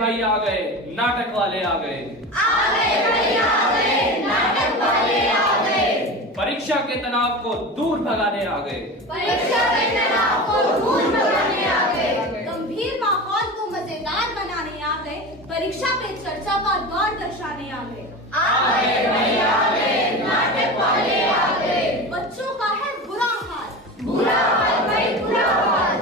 भाई आ गए, नाटक वाले आ गए। आ गए भैया आ गए, नाटक वाले आ गए। परीक्षा के तनाव को दूर भगाने आ गए। परीक्षा के तनाव को दूर भगाने आ गए। गंभीर माहौल को मजेदार बनाने आ गए। परीक्षा पे चर्चा का दौर दर्शाने आ गए। आ गए भैया आ गए, नाटक वाले आ गए। बच्चों का है बुरा हाल, बुरा हाल भाई बुरा हाल।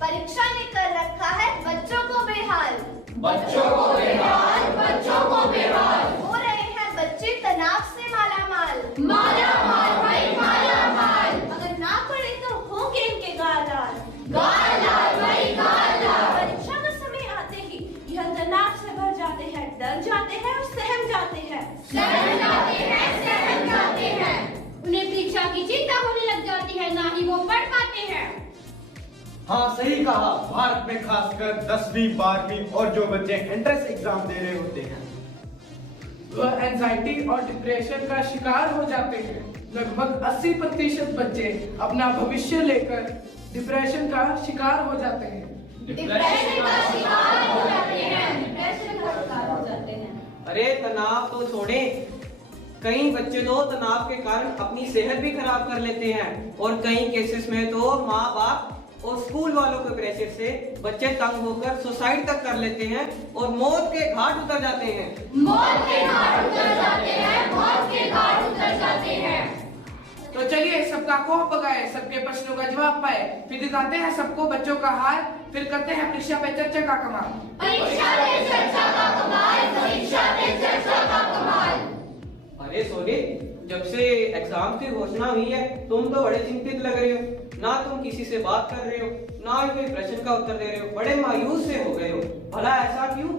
परीक्षा ने कर रखा है बच्चों को बेहाल, बच्चों को बेहाल, बच्चों को बेहाल। हो रहे हैं बच्चे तनाव से माला माल, माला माल भाई माला माल। अगर ना पढ़े तो होंगे इनके गाल लाल, गाल लाल भाई गाल लाल। परीक्षा का समय आते ही यह तनाव से भर जाते हैं, डर जाते हैं और सहम जाते हैं, सहम जाते हैं, सहम जाते हैं। उन्हें परीक्षा की चिंता होने लग जाती है, ना ही वो पढ़ पाते हैं। हाँ सही कहा। भारत में खासकर 10वीं 12वीं और जो बच्चे एंट्रेंस एग्जाम दे रहे होते हैं वह एंजाइटी और डिप्रेशन का शिकार हो जाते हैं। लगभग 80% बच्चे अपना भविष्य लेकर डिप्रेशन का शिकार हो जाते हैं। डिप्रेशन का शिकार हो जाते हैं, डिप्रेशन का शिकार हो जाते हैं। अरे तनाव तो छोड़े, कई बच्चे तो तनाव के कारण अपनी सेहत भी खराब कर लेते हैं और कई केसेस में तो माँ बाप और स्कूल वालों के प्रेशर से बच्चे तंग होकर सुसाइड तक कर लेते हैं और मौत के घाट उतर जाते हैं। मौत के घाट उतर जाते हैं, मौत के घाट उतर जाते हैं। तो चलिए सबका खौफ भगाए, सबके प्रश्नों का जवाब पाए, फिर दिखाते हैं सबको बच्चों का हाल, फिर करते हैं परीक्षा पे चर्चा का कमाल। परीक्षा पे चर्चा का कमाल, परीक्षा पे चर्चा का कमाल। अरे सोनी, जब से एग्जाम की घोषणा हुई है तुम तो बड़े चिंतित लग रहे हो। ना तुम किसी से बात कर रहे हो, ना ही कोई प्रश्न का उत्तर दे रहे हो, बड़े मायूस से हो गए हो। भला ऐसा क्यों?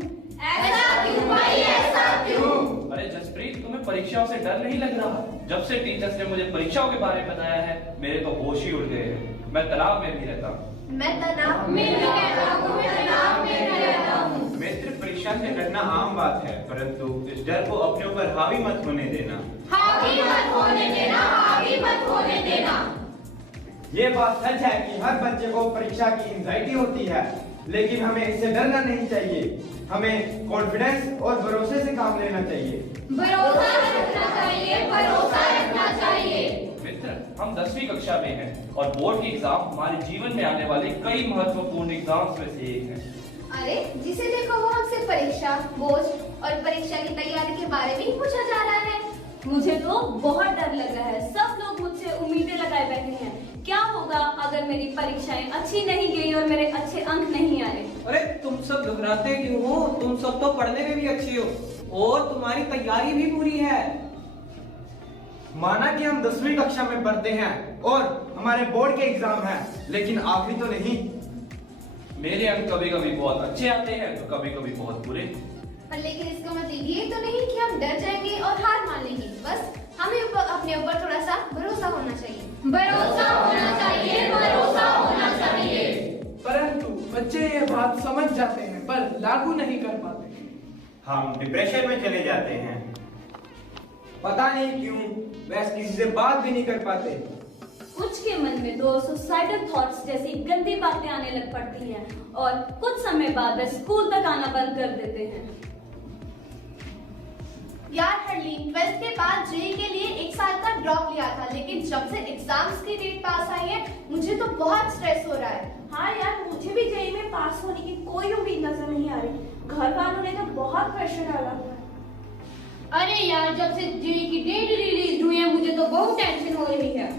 ऐसा क्यों भाई, ऐसा क्यों? अरे जसप्रीत, तुम्हें परीक्षाओं से डर नहीं लग रहा? जब से टीचर्स ने मुझे परीक्षाओं के बारे में बताया है मेरे तो होश ही उड़ गए हैं। मैं तनाव में भी रहता हूँ। मैं तनाव में भी रहता हूँ, मैं तनाव में भी रहता हूँ। मित्र, परीक्षा से डरना आम बात है, परंतु इस डर को अपने ऊपर हावी मत होने देना। हावी मत होने देना, हावी मत होने देना। ये बात सच है कि हर बच्चे को परीक्षा की एंजाइटी होती है, लेकिन हमें इससे डरना नहीं चाहिए। हमें कॉन्फिडेंस और भरोसे से काम लेना चाहिए। भरोसा रखना चाहिए, भरोसा रखना चाहिए। मित्र, हम 10वीं कक्षा में हैं और बोर्ड की एग्जाम हमारे जीवन में आने वाले कई महत्वपूर्ण एग्जाम्स में से एक है। अरे जिसे देखो वो हमसे परीक्षा, बोझ और परीक्षा की तैयारी के बारे में ही पूछा जा रहा है। मुझे तो बहुत डर लग रहा है। सब लोग मुझसे उम्मीदें लगाए बैठे हैं। क्या होगा अगर मेरी परीक्षाएं अच्छी नहीं गई और मेरे अच्छे अंक नहीं आए? अरे तुम सब घबराते क्यों हो? तुम सब तो पढ़ने में भी अच्छे हो और तुम्हारी तैयारी भी पूरी है। माना कि हम 10वीं कक्षा में पढ़ते हैं और हमारे बोर्ड के एग्जाम है, लेकिन आखिरी तो नहीं। मेरे अंक कभी कभी बहुत अच्छे आते हैं तो कभी कभी बहुत बुरे। पर लेकिन इसका मतलब ये तो नहीं कि हम डर जाएंगे और हार मान लेंगे। बस हमें अपने ऊपर थोड़ा सा भरोसा होना चाहिए, भरोसा होना चाहिए, भरोसा होना चाहिए। परंतु बच्चे ये बात समझ जाते हैं पर लागू नहीं कर पाते। हम डिप्रेशन में चले जाते हैं, पता नहीं क्यों। वैसे किसी से बात भी नहीं कर पाते। कुछ के मन में तो सुसाइडल थॉट्स जैसी गंदी बातें आने लग पड़ती हैं और कुछ समय बाद वे स्कूल तक आना बंद कर देते हैं। यार हरलीन, 12th के बाद जेईई के लिए 1 साल का ड्रॉप लिया था, लेकिन जब से एग्जाम्स की डेट पास आई है मुझे तो बहुत स्ट्रेस हो रहा है। हाँ यार, मुझे भी जेईई में पास होने की कोई उम्मीद नजर नहीं आ रही। घर वालों ने तो बहुत प्रेशर डाला हुआ है। अरे यार, जब से जेईई की डेट रिलीज हुई है मुझे तो बहुत टेंशन हो रही है।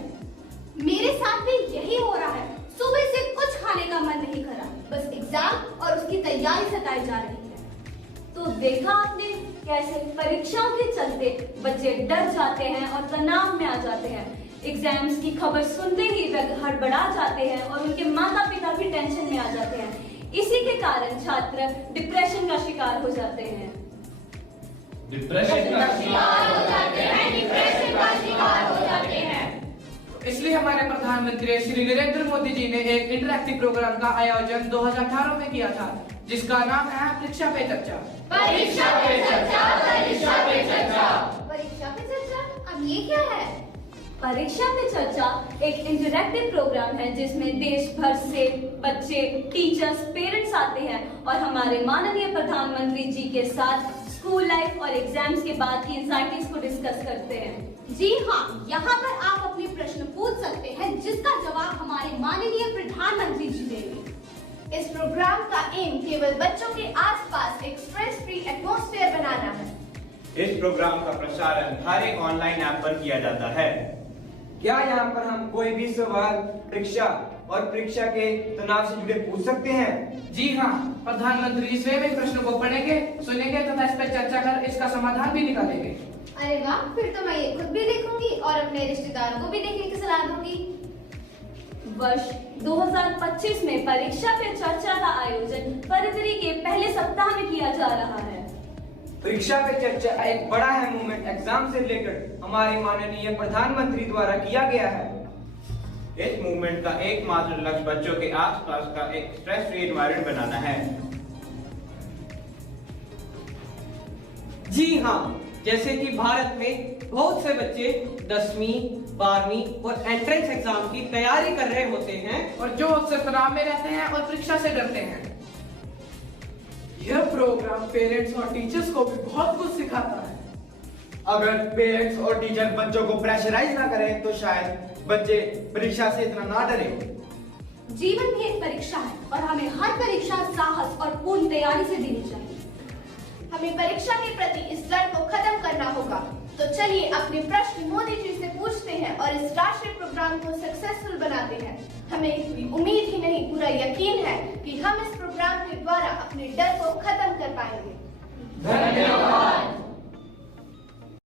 मेरे साथ भी यही हो रहा है। सुबह से कुछ खाने का मन नहीं करा, बस एग्जाम और उसकी तैयारी सताई जा रही है। तो देखा आपने कैसे परीक्षाओं के चलते बच्चे डर जाते हैं और तनाव में आ जाते हैं। एग्जाम्स की खबर सुनते ही वे हड़बड़ा जाते हैं और उनके माता पिता भी टेंशन में आ जाते हैं। इसी के कारण छात्र डिप्रेशन का शिकार हो जाते हैं। डिप्रेशन का शिकार हो जाते हैं, डिप्रेशन का शिकार हो जाते हैं। इसलिए हमारे प्रधानमंत्री श्री नरेंद्र मोदी जी ने एक इंटरैक्टिव प्रोग्राम का आयोजन 2018 में किया था, जिसका नाम है परीक्षा पे चर्चा। परीक्षा पे चर्चा, परीक्षा पे चर्चा, परीक्षा पे चर्चा। अब ये क्या है? परीक्षा पे चर्चा एक इंटरैक्टिव प्रोग्राम है जिसमें देश भर से बच्चे, टीचर्स, पेरेंट्स आते हैं और हमारे माननीय प्रधानमंत्री जी के साथ स्कूल लाइफ और एग्जाम्स के बाद की एंजाइटीज को डिस्कस करते हैं। जी हाँ, यहाँ पर आप अपने प्रश्न पूछ सकते हैं जिसका जवाब हमारे माननीय प्रधानमंत्री जी देंगे। इस प्रोग्राम का एम केवल बच्चों के आसपास एक स्ट्रेस फ्री एटमॉस्फेयर बनाना है। इस प्रोग्राम का प्रसारण हर एक ऑनलाइन ऐप पर किया जाता है। क्या यहाँ पर हम कोई भी सवाल परीक्षा और परीक्षा के तनाव से जुड़े पूछ सकते हैं? जी हाँ, प्रधानमंत्री स्वयं इन प्रश्नों को पढ़ेंगे, सुनेंगे तथा इस पर चर्चा कर इसका समाधान भी निकालेंगे। अरे वाह, फिर तो मैं ये खुद भी देखूंगी और अपने रिश्तेदारों को भी देखने की सलाह दूंगी। वर्ष 2025 में परीक्षा पे चर्चा का आयोजन फरवरी के पहले सप्ताह में किया जा रहा है। परीक्षा पे चर्चा एक बड़ा है मूवमेंट एग्जाम से लेकर हमारे माननीय प्रधानमंत्री द्वारा किया गया है। इस मूवमेंट का एकमात्र लक्ष्य बच्चों के आसपास का एक स्ट्रेस फ्री एनवायरनमेंट बनाना है। जी हाँ, जैसे कि भारत में बहुत से बच्चे 10वीं, 12वीं और एंट्रेंस एग्जाम की तैयारी कर रहे होते हैं और जो अक्सर तनाव में रहते हैं और परीक्षा से डरते हैं। यह प्रोग्राम पेरेंट्स और टीचर्स को भी बहुत कुछ सिखाता है। अगर पेरेंट्स और टीचर बच्चों को प्रेशराइज ना करें तो शायद बच्चे परीक्षा से इतना ना डरें। जीवन भी एक परीक्षा है और हमें हर परीक्षा साहस और पूर्ण तैयारी से देनी चाहिए। हमें परीक्षा के प्रति इस डर को खत्म करना होगा। तो चलिए अपने प्रश्न मोदी जी से पूछते हैं और इस राष्ट्रीय प्रोग्राम को सक्सेसफुल बनाते हैं। हमें उम्मीद ही नहीं, पूरा यकीन है कि हम इस प्रोग्राम के द्वारा अपने डर को खत्म कर पाएंगे। धन्यवाद।